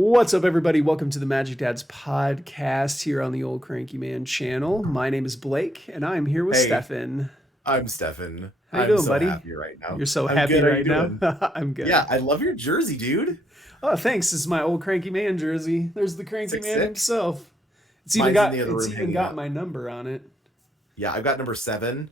What's up, everybody? Welcome to the Magic Dads podcast here on the Old Cranky Man channel. My name is Blake, and I'm here with Hey, Stefan. I'm Stefan. How you I'm doing, so buddy? happy right now. You're so I'm happy good. How you right now. doing? I'm Yeah, good. I love your jersey, dude. Oh, thanks. This is my Old Cranky Man jersey. There's the Cranky Six Man six. himself. Mine's in the other It's room even hanging got up. my number on it. Yeah, I've got number 7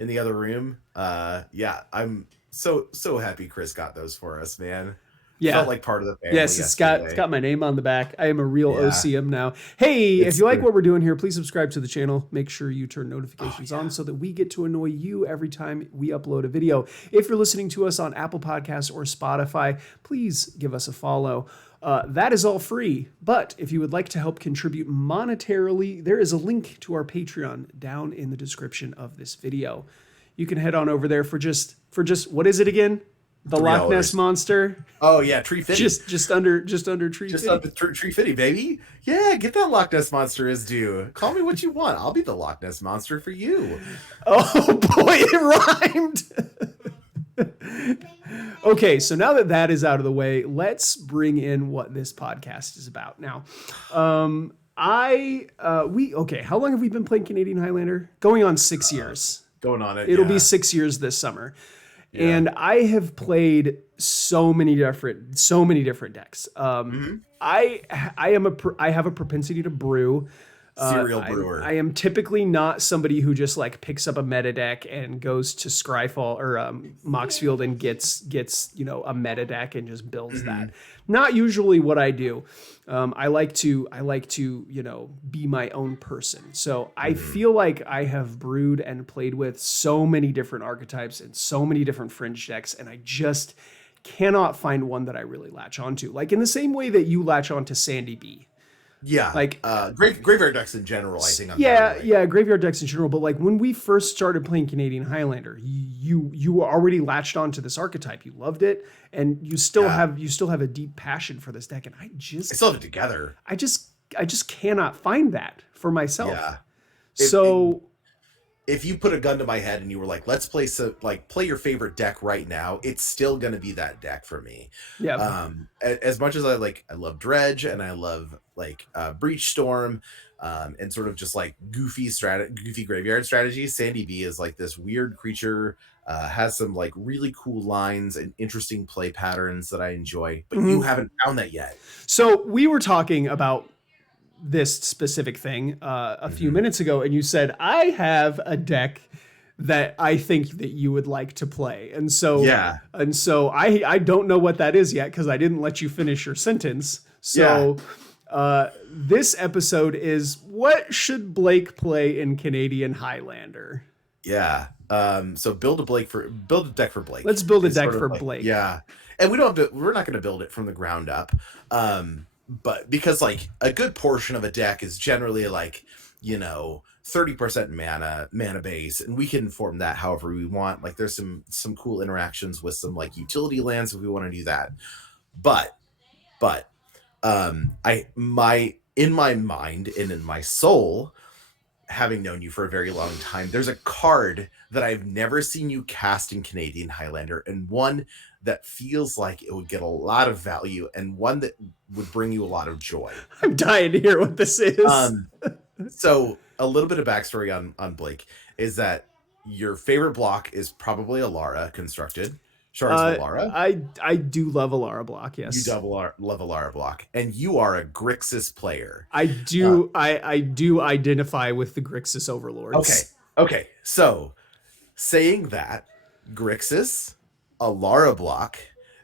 in the other room. Yeah, I'm so happy Chris got those for us, man. Felt Yeah. like part of the family Yes, it's yesterday. got my name on the back. I am a real Yeah, OCM now. Hey, if it's you like true. what we're doing here, please subscribe to the channel. Make sure you turn Oh notifications yeah. on so that we get to annoy you every time we upload a video. If you're listening to us on Apple Podcasts or Spotify, please give us a follow. That is all free. But if you would like to help contribute monetarily, there is a link to our Patreon down in the description of this video. You can head on over there for just what is it again? The Loch Ness $3. monster. Oh yeah, tree fitty. Just under tree Just on fitty. the tree fitty, baby. Yeah, get that Loch Ness monster is due. Call me what you want. I'll be the Loch Ness monster for you. Oh boy, it rhymed. Okay, so now that that is out of the way, let's bring in what this podcast is about. Now, how long have we been playing Canadian Highlander? Going on 6 years. Going on it. It'll be Yeah. 6 years this summer. Yeah. And I have played so many different decks. Mhm. I have a propensity to brew. Serial brewer. I am typically not somebody who just like picks up a meta deck and goes to Scryfall or Moxfield and gets a meta deck and just builds that. Not usually what I do. I like to be my own person. So I feel like I have brewed and played with so many different archetypes and so many different fringe decks, and I just cannot find one that I really latch onto. Like in the same way that you latch onto Sandy B. Yeah. Like Graveyard decks in general, I think I'm yeah, very like. yeah, graveyard decks in general. But like when we first started playing Canadian Highlander, you were already latched onto this archetype. You loved it, and you still Yeah. have a deep passion for this deck. And I still have it together. I just cannot find that for myself. Yeah. So If you put a gun to my head and you were like, let's play your favorite deck right now, it's still gonna be that deck for me. yeah, As much as I love Dredge and I love Breach Storm, and sort of just like goofy graveyard strategies. Sandy B is like this weird creature, has some like really cool lines and interesting play patterns that I enjoy, but you haven't found that yet. so we were talking about this specific thing a few minutes ago, and you said I have a deck that I think that you would like to play, and so Yeah. I don't know what that is yet because I didn't let you finish your sentence. So this episode is what should Blake play in Canadian Highlander? Yeah. So build a deck for Blake. Let's build a It's deck sort of for like- Blake. Yeah. And we're not going to build it from the ground up. But because like a good portion of a deck is generally like, 30% mana base, and we can form that however we want. Like there's some cool interactions with some like utility lands if we want to do that. But in my mind and in my soul, having known you for a very long time, there's a card that I've never seen you cast in Canadian Highlander, and one that feels like it would get a lot of value and one that would bring you a lot of joy. I'm dying to hear what this is. So a little bit of backstory on Blake is that your favorite block is probably Alara constructed. Shards of Alara. I do love Alara block. Yes, You love Alara block, and you are a Grixis player. I do. I do identify with the Grixis overlords. Okay. So saying that, Grixis, Alara block,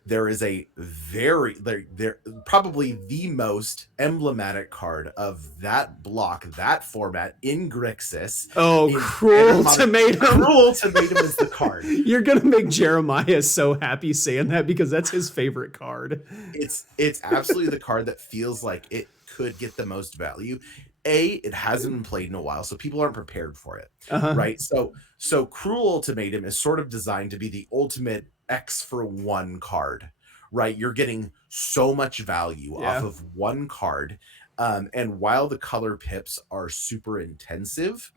there is a there probably the most emblematic card of that block, that format in Grixis. Oh, Cruel Tomatum. Cruel Tomatum is the card. You're gonna make Jeremiah so happy saying that because that's his favorite card. It's absolutely the card that feels like it could get the most value. It hasn't been played in a while, so people aren't prepared for it, right? So Cruel Ultimatum is sort of designed to be the ultimate X for one card, right? You're getting so much value off of one card, and while the color pips are super intensive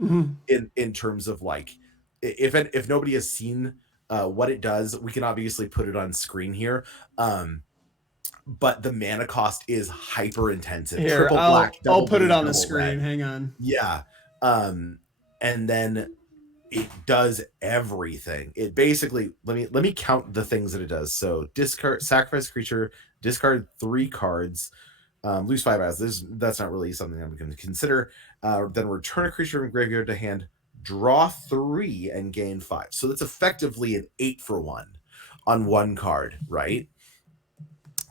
in terms of like, if nobody has seen what it does, we can obviously put it on screen here. but the mana cost is hyper intensive. Here, Triple black, I'll double put it blue, on the double screen. red. Hang on. Yeah. And then it does everything. It basically, let me count the things that it does. So discard, sacrifice creature, discard 3 cards, lose 5 as. That's not really something I'm going to consider. Then return a creature from graveyard to hand, draw 3 and gain 5. So that's effectively an 8-for-1 on 1 card, right?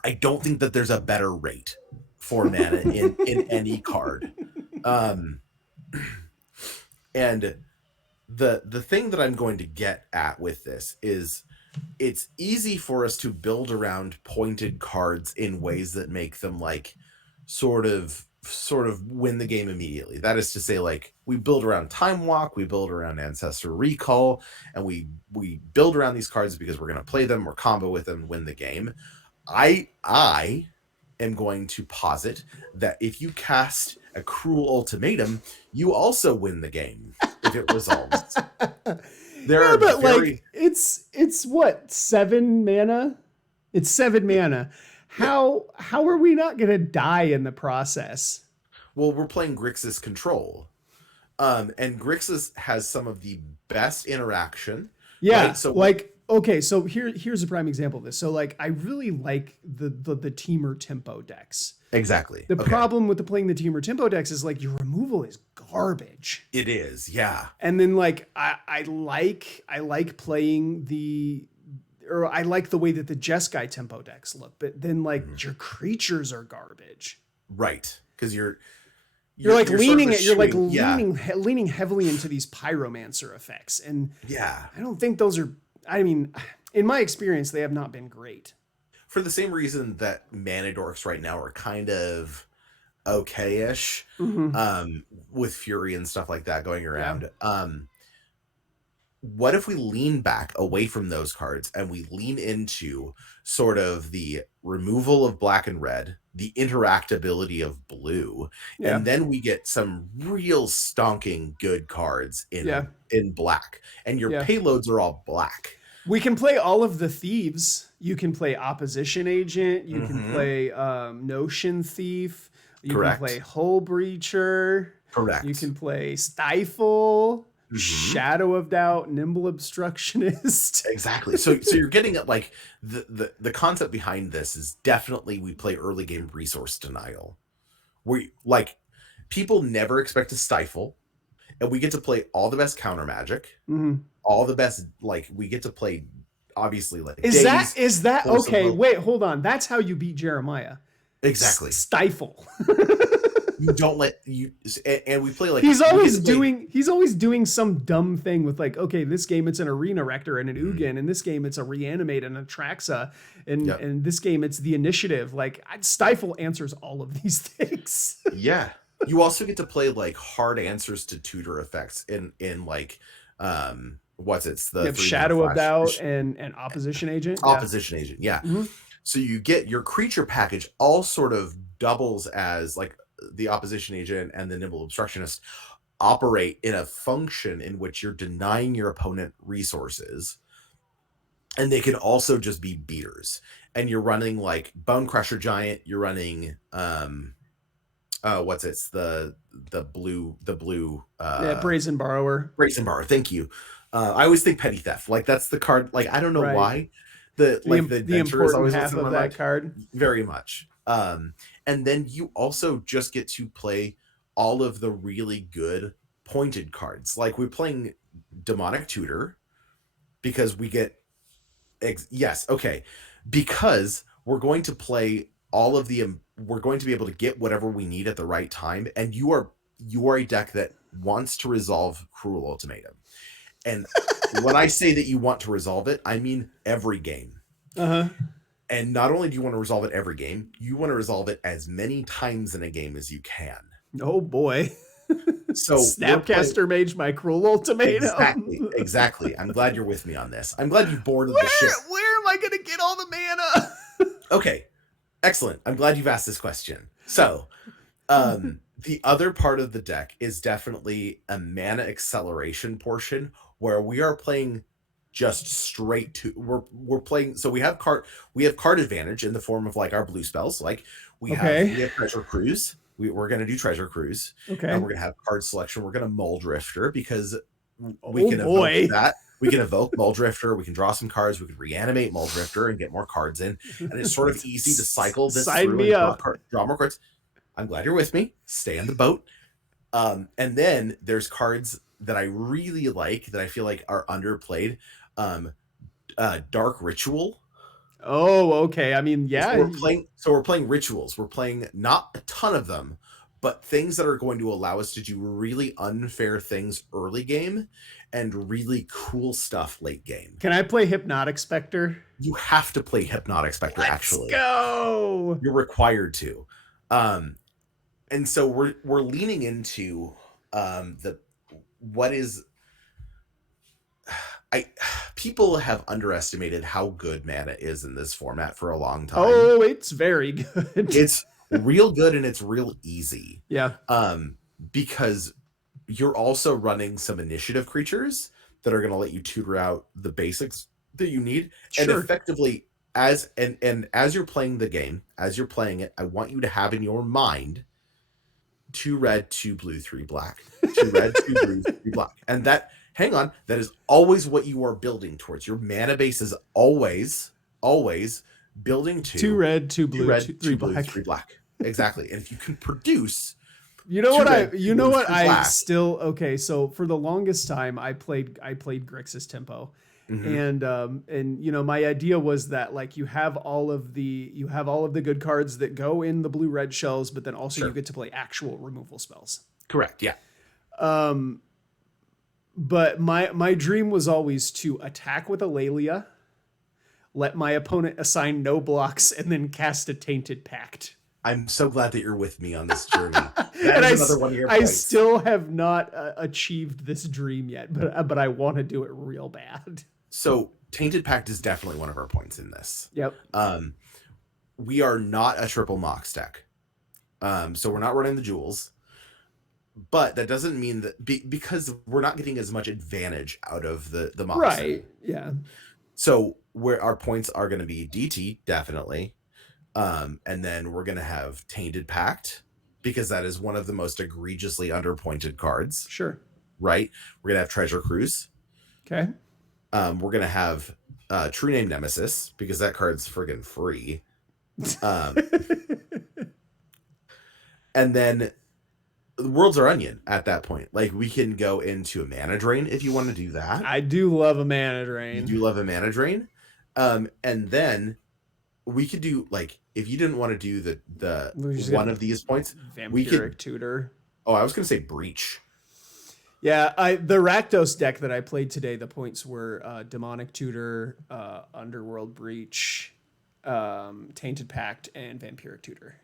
I don't think that there's a better rate for mana in any card. And the thing that I'm going to get at with this is it's easy for us to build around pointed cards in ways that make them like sort of win the game immediately. That is to say, like, we build around Time Walk, we build around Ancestor Recall, and we build around these cards because we're going to play them or combo with them, win the game. I am going to posit that if you cast a Cruel Ultimatum, you also win the game if it resolves. It's what, 7 mana? It's 7 mana. How are we not going to die in the process? Well, we're playing Grixis Control. And Grixis has some of the best interaction. Yeah, right? So like, okay, so here's a prime example of this. So like, I really like the Teamer Tempo decks. Exactly. The problem with playing the Teamer Tempo decks is like your removal is garbage. It is, yeah. And then like I like playing I like the way that the Jeskai Tempo decks look, but then like your creatures are garbage. Right, because you're leaning sort of leaning heavily into these pyromancer effects, and yeah, I don't think those are. I mean, in my experience, they have not been great. For the same reason that mana dorks right now are kind of okay-ish, with Fury and stuff like that going around. Yeah. What if we lean back away from those cards and we lean into sort of the removal of black and red, the interactability of blue, and then we get some real stonking good cards in black, and your payloads are all black. We can play all of the thieves. You can play Opposition Agent. You can play Notion Thief. You can play Hull Breacher. Correct. You can play Stifle. Shadow of Doubt, Nimble Obstructionist. Exactly. So you're getting at like the concept behind this is definitely we play early game resource denial. We like people never expect to stifle, and we get to play all the best counter magic, all the best, like we get to play obviously like is that okay? Wait, hold on. That's how you beat Jeremiah. Exactly. Stifle. You don't let you, and we play like he's always doing some dumb thing with like, okay, this game it's an Arena Rector and an Ugin, and this game it's a Reanimate and a Traxa, and this game it's the Initiative. Like Stifle answers all of these things. Yeah, you also get to play like hard answers to tutor effects in like the Shadow of Doubt and Opposition Agent. Opposition Agent, yeah. So you get your creature package all sort of doubles as like the Opposition Agent and the Nimble Obstructionist operate in a function in which you're denying your opponent resources, and they can also just be beaters. And you're running like Bone Crusher Giant, you're running the blue Brazen Borrower. Thank you. I always think Petty Theft, like that's the card, like I don't know why the important always half of that card. Very much. And then you also just get to play all of the really good pointed cards. Like we're playing Demonic Tutor because we get because we're going to play all of we're going to be able to get whatever we need at the right time, and you are a deck that wants to resolve Cruel Ultimatum. And when I say that you want to resolve it, I mean every game. And not only do you want to resolve it every game, you want to resolve it as many times in a game as you can. Oh boy. So Snapcaster Mage my Cruel Ultimatum. Exactly. I'm glad you're with me on this. I'm glad you boarded the ship. Where am I going to get all the mana? Okay. Excellent. I'm glad you've asked this question. So, the other part of the deck is definitely a mana acceleration portion where we are playing just straight to we're playing. So we have card advantage in the form of like our blue spells. Like we Okay. have treasure cruise. We're gonna do treasure cruise. Okay. We're gonna have card selection. We're gonna mull drifter because we Oh can evoke boy. that. We can evoke mull drifter. We can draw some cards. We can reanimate mull drifter and get more cards in. And it's sort of easy to cycle this Sign through me and up. draw more cards. I'm glad you're with me. Stay on the boat. And then there's cards that I really like that I feel like are underplayed. Dark Ritual. Oh, okay. I mean, yeah. So we're playing rituals. We're playing not a ton of them, but things that are going to allow us to do really unfair things early game and really cool stuff late game. Can I play Hypnotic Spectre? You have to play Hypnotic Spectre. Actually, Go. you're required to. And so we're leaning into the what is people have underestimated how good mana is in this format for a long time. Oh, it's very good. It's real good and it's real easy. Yeah. Because you're also running some initiative creatures that are going to let you tutor out the basics that you need. Sure. And effectively as you're playing the game, as you're playing it, I want you to have in your mind 2 red, 2 blue, 3 black. 2 red, 2 blue, 3 black. And that is always what you are building towards. Your mana base is always building to 2 red, 2 blue, 3 black. 3 black. Exactly. And if you can produce okay, so for the longest time I played Grixis Tempo. Mm-hmm. And you know, my idea was that like you have all of the good cards that go in the blue red shells, but then also you get to play actual removal spells. Correct. Yeah. But my dream was always to attack with a Lelia, let my opponent assign no blocks, and then cast a Tainted Pact. I'm so glad that you're with me on this journey. And I still have not achieved this dream yet, but I want to do it real bad. So Tainted Pact is definitely one of our points in this. Yep. We are not a triple Mox deck. So we're not running the jewels. But that doesn't mean that because we're not getting as much advantage out of the Mox. Right. Yeah. So where our points are going to be DT, definitely. And then we're going to have Tainted Pact because that is one of the most egregiously underpointed cards. Sure. Right. We're going to have Treasure Cruise. Okay. We're going to have True Name Nemesis because that card's friggin' free. And then the Worlds Are Onion at that point. Like we can go into a mana drain if you want to do that. I do love a mana drain. You do love a mana drain. And then we could do like if you didn't want to do the one of these points, Vampiric Tutor. Oh, I was gonna say Breach. Yeah, the Rakdos deck that I played today, the points were Demonic Tutor, Underworld Breach, Tainted Pact, and Vampiric Tutor.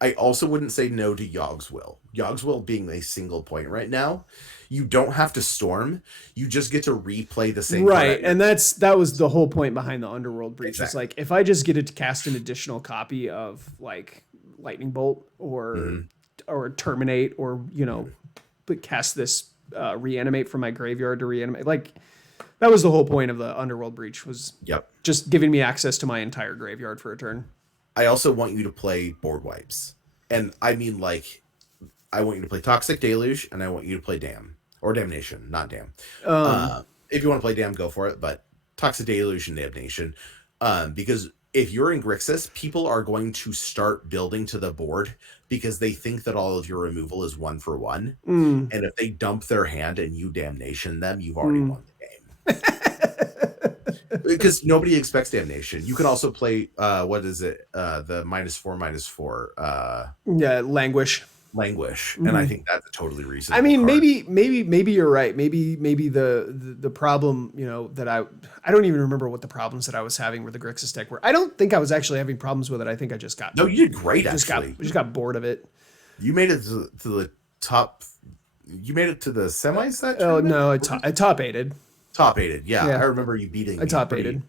I also wouldn't say no to Yogg's Will. Yogg's Will being a single point right now, you don't have to storm. You just get to replay the same. Right, and that was the whole point behind the Underworld Breach. Exactly. It's like if I just get to cast an additional copy of like Lightning Bolt or Terminate or but cast this Reanimate from my graveyard to reanimate. Like that was the whole point of the Underworld Breach was just giving me access to my entire graveyard for a turn. I also want you to play board wipes. And I mean, like, I want you to play Toxic Deluge, and I want you to play Dam. Or Damnation, not Dam. If you want to play Dam, go for it, but Toxic Deluge and Damnation. Because if you're in Grixis, people are going to start building to the board because they think that all of your removal is 1-for-1. And if they dump their hand and you Damnation them, you've already won the game. Because nobody expects Damnation. You can also play what is it? The -4/-4. Yeah, Languish. And I think that's a totally reasonable. I mean, card. maybe you're right. Maybe the problem, that I don't even remember what the problems that I was having with the Grixis deck were. I don't think I was actually having problems with it. I think I just got no. You did great. Just got bored of it. You made it to the top. You made it to the semis. That oh no, I top aided. Top aided, yeah. I remember you beating. I top aided.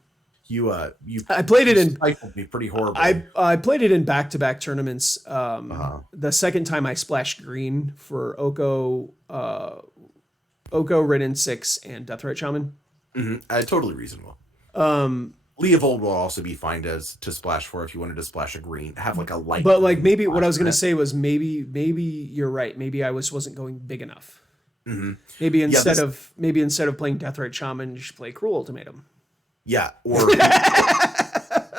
I played it in. Stifled me pretty horribly. I played it in back-to-back tournaments. The second time I splashed green for Oko, Rin 6, and Deathrite Shaman. Totally reasonable. Um, Leovold will also be fine to splash for if you wanted to splash a green, have like a light. but like green maybe what I splash was on gonna it. say was maybe you're right. Maybe I wasn't going big enough. Mm-hmm. Maybe Yeah, instead of playing Deathrite Shaman, just play Cruel Ultimatum. yeah, or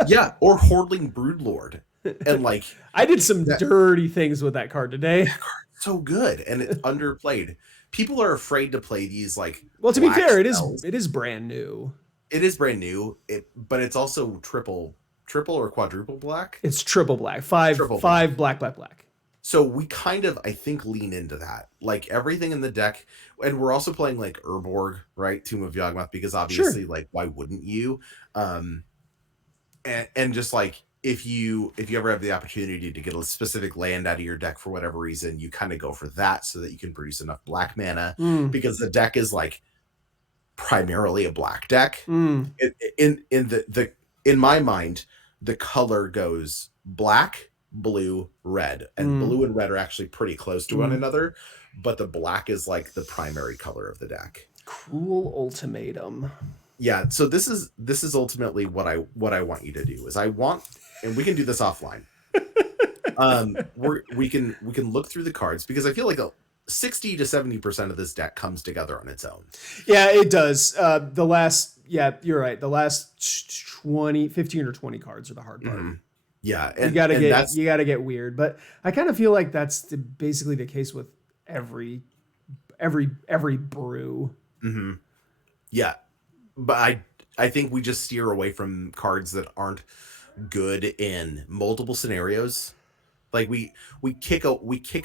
yeah, or Hordling Broodlord, and like I did some that dirty things with that card today. card's so good and it's underplayed. People are afraid to play these like Well, to be black fair, spells. it is brand new. It is brand new, but it's also triple or quadruple black. It's triple black, Triple black. five black, black, black. So we kind of, I think, lean into that. Like everything in the deck, and we're also playing like Urborg, right? Tomb of Yawgmoth, because obviously, Sure. like, why wouldn't you? And just like if you ever have the opportunity to get a specific land out of your deck for whatever reason, you kind of go for that so that you can produce enough black mana because the deck is like primarily a black deck. In my mind, the color goes black, blue, red, and blue and red are actually pretty close to one another, but the black is like the primary color of the deck. Cruel Ultimatum. Yeah, so this is ultimately what I want you to do is I want, and we can do this offline. We can look through the cards because I feel like 60 to 70% of this deck comes together on its own. Yeah, it does. Yeah, you're right. The last 15 or 20 cards are the hard part. Yeah, you gotta get weird. But I kind of feel like that's basically the case with every brew. Yeah, but I think we just steer away from cards that aren't good in multiple scenarios. Like we kick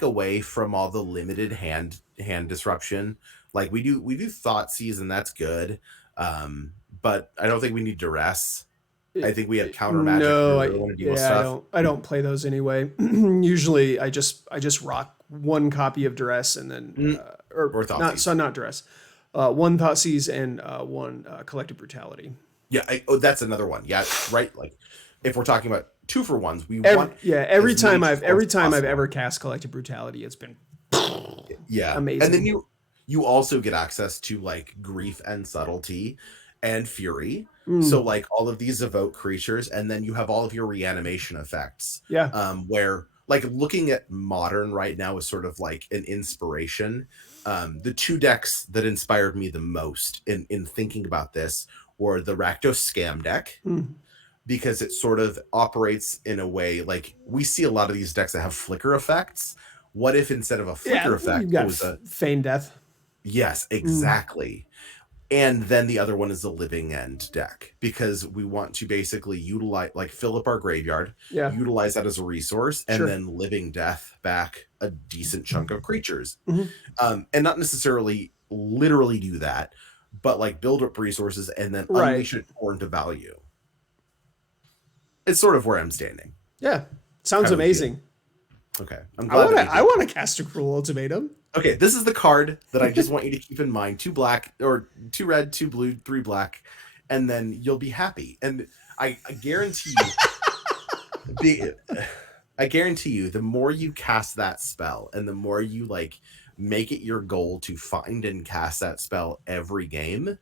away from all the limited hand disruption. Like we do Thoughtseize, and that's good. But I don't think we need Duress. I think we have counter magic. No, I don't play those anyway. Usually, I just rock one copy of Duress and then or not Duress. One Thoughtseize and one Collective Brutality. Yeah, that's another one. Yeah, right. Like if we're talking about 2-for-1s, every time I've ever cast Collective Brutality, it's been amazing. And then you also get access to like Grief and Subtlety and Fury. So like all of these evoke creatures, and then you have all of your reanimation effects. Yeah. Where like looking at Modern right now is sort of like an inspiration. The two decks that inspired me the most in thinking about this were the Rakdos Scam deck. Because it sort of operates in a way like we see a lot of these decks that have flicker effects. What if instead of a flicker effect, it was a Feign Death? Yes, exactly. And then the other one is the Living End deck because we want to basically utilize, like, fill up our graveyard, utilize that as a resource, and then Living Death back a decent chunk of creatures. And not necessarily literally do that, but like build up resources and then unleash it more into value. It's sort of where I'm standing. Yeah, sounds amazing. Okay, I want to cast a Cruel Ultimatum. Okay, this is the card that I just want you to keep in mind. 2 black, or 2 red, 2 blue, 3 black, and then you'll be happy. And I guarantee you, the more you cast that spell, and the more you like make it your goal to find and cast that spell every game,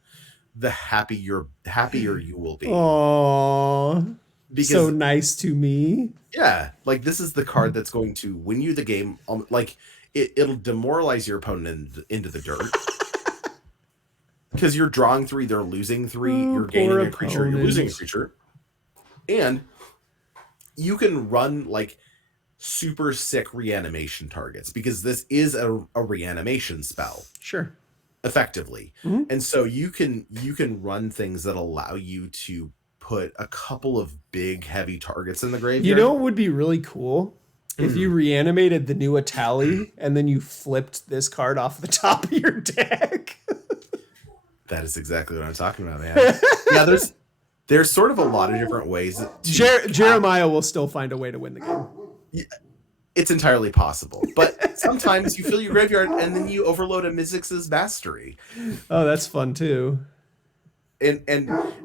the happier you will be. Aww. Because, so nice to me. Yeah, like this is the card that's going to win you the game. Like it'll demoralize your opponent into the dirt because you're drawing 3, they're losing 3. You're gaining a creature, you're losing a creature, and you can run like super sick reanimation targets because this is a reanimation spell. Sure. Effectively, and so you can run things that allow you to put a couple of big heavy targets in the graveyard. You know what would be really cool? If you reanimated the new Atali and then you flipped this card off the top of your deck. That is exactly what I'm talking about, man. Yeah, there's sort of a lot of different ways. Jeremiah will still find a way to win the game. Yeah, it's entirely possible. But sometimes you fill your graveyard and then you overload a Mizzix's Mastery. Oh, that's fun too. And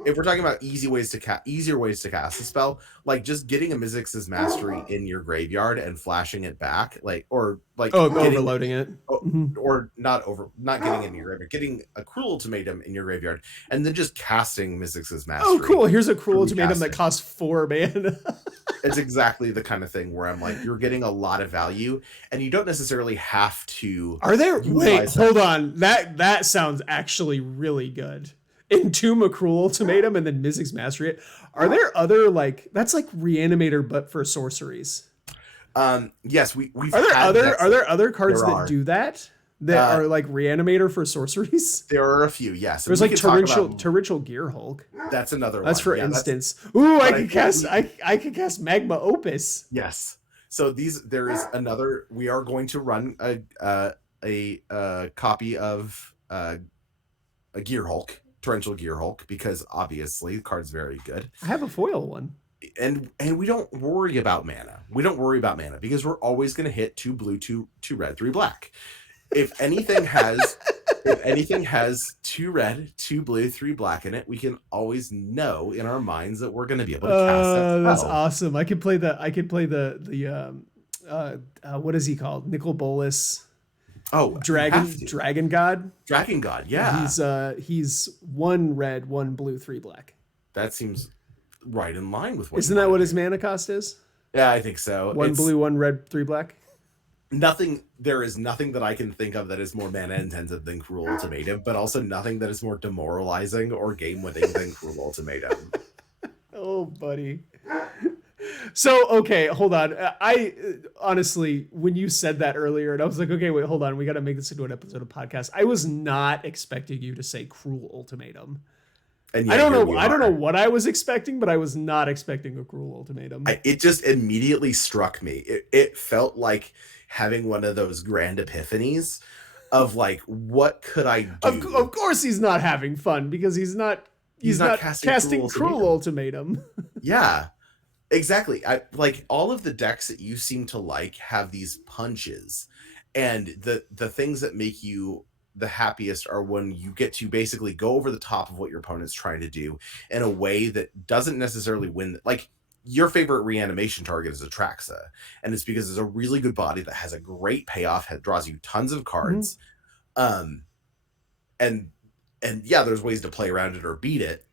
if we're talking about easier ways to cast a spell, like just getting a Mizzix's Mastery in your graveyard and flashing it back, or getting overloading it. or not getting it in your graveyard, getting a Cruel Ultimatum in your graveyard, and then just casting Mizzix's Mastery. Oh, cool! Here's a Cruel Ultimatum that costs 4 mana. It's exactly the kind of thing where I'm like, you're getting a lot of value, and you don't necessarily have to. Are there? Wait, hold on. That sounds actually really good. Entomb a Cruel Ultimatum and then Mizzix's Mastery it. Are there other that's like Reanimator but for sorceries? Yes, we've are there other cards that do that are like Reanimator for sorceries? There are a few, yes. There's like Torrential Gear Hulk. That's another one. That's for instance. Ooh, I could cast Magma Opus. Yes. So there is another. We are going to run a copy of a Gear Hulk, Torrential Gear Hulk, because obviously the card's very good. I have a foil one. And we don't worry about mana. We don't worry about mana because we're always going to hit 2 blue, 2 red, 3 black. If anything has 2 red, 2 blue, 3 black in it, we can always know in our minds that we're going to be able to cast that spell. That's awesome. I could play the what is he called? Nicol Bolas. Oh, Dragon God. Dragon God, yeah. He's 1 red, 1 blue, 3 black. That seems right in line with what. Isn't that what his mana cost is? Yeah, I think so. 1 blue, 1 red, 3 black. There is nothing that I can think of that is more mana intensive than Cruel Ultimatum, but also nothing that is more demoralizing or game winning than Cruel Ultimatum. Oh, buddy. So, okay, hold on. I honestly, when you said that earlier, and I was like, okay, wait, hold on. We got to make this into an episode of podcast. I was not expecting you to say Cruel Ultimatum. And I don't know what I was expecting, but I was not expecting a Cruel Ultimatum. It just immediately struck me. It felt like having one of those grand epiphanies of like, what could I do? Of course he's not having fun because he's not casting Cruel Ultimatum. Yeah. Exactly. Like all of the decks that you seem to like have these punches, and the things that make you the happiest are when you get to basically go over the top of what your opponent's trying to do in a way that doesn't necessarily win. Like your favorite reanimation target is Atraxa, and it's because it's a really good body that has a great payoff, draws you tons of cards. And yeah, there's ways to play around it or beat it,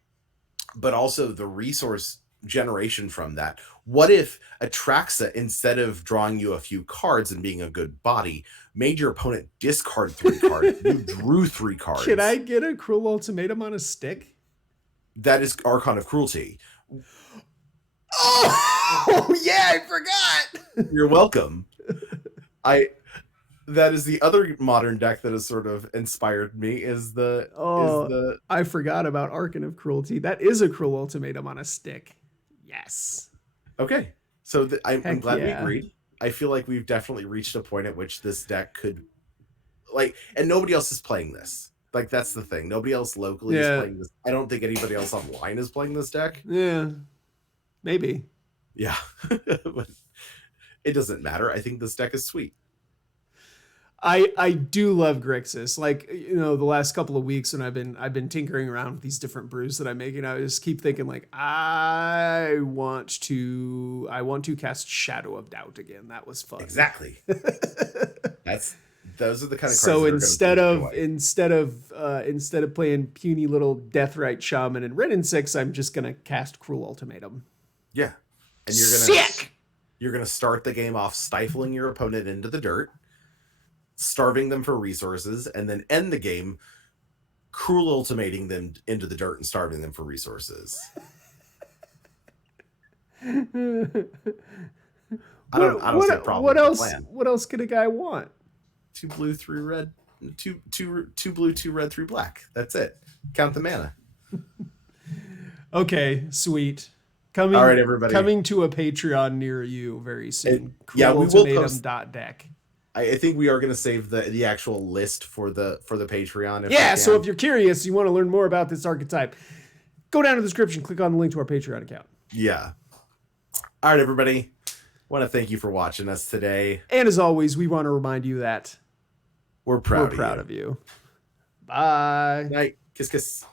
but also the resource generation from that. What if Atraxa, instead of drawing you a few cards and being a good body, made your opponent discard 3 cards? You drew 3 cards. Can I get a Cruel Ultimatum on a stick? That is Archon of Cruelty. Oh yeah, I forgot. You're welcome. That is the other modern deck that has sort of inspired me. I forgot about Archon of Cruelty. That is a Cruel Ultimatum on a stick. Yes. Okay. So I'm glad we agreed. I feel like we've definitely reached a point at which this deck could, and nobody else is playing this. Like, that's the thing. Nobody else locally is playing this. I don't think anybody else online is playing this deck. Yeah. Maybe. Yeah. But it doesn't matter. I think this deck is sweet. I do love Grixis. Like, the last couple of weeks when I've been tinkering around with these different brews that I'm making, I just keep thinking like, I want to cast Shadow of Doubt again. That was fun. Exactly. Those are the kind of cards. So instead of playing puny little Deathrite Shaman and Red and 6, I'm just gonna cast Cruel Ultimatum. Yeah, and you're gonna start the game off stifling your opponent into the dirt, starving them for resources, and then end the game Cruel Ultimating them into the dirt and starving them for resources. I don't see a problem. What else could a guy want? 2 blue, 3 red, 2 blue, 2 red, 3 black. That's it. Count the mana. Okay, sweet. All right, everybody. Coming to a Patreon near you very soon. We will post deck. I think we are going to save the actual list for the Patreon. So if you're curious, you want to learn more about this archetype, go down to the description, click on the link to our Patreon account. Yeah. All right, everybody. Want to thank you for watching us today. And as always, we want to remind you that we're proud of you. Bye. Night. Kiss, kiss.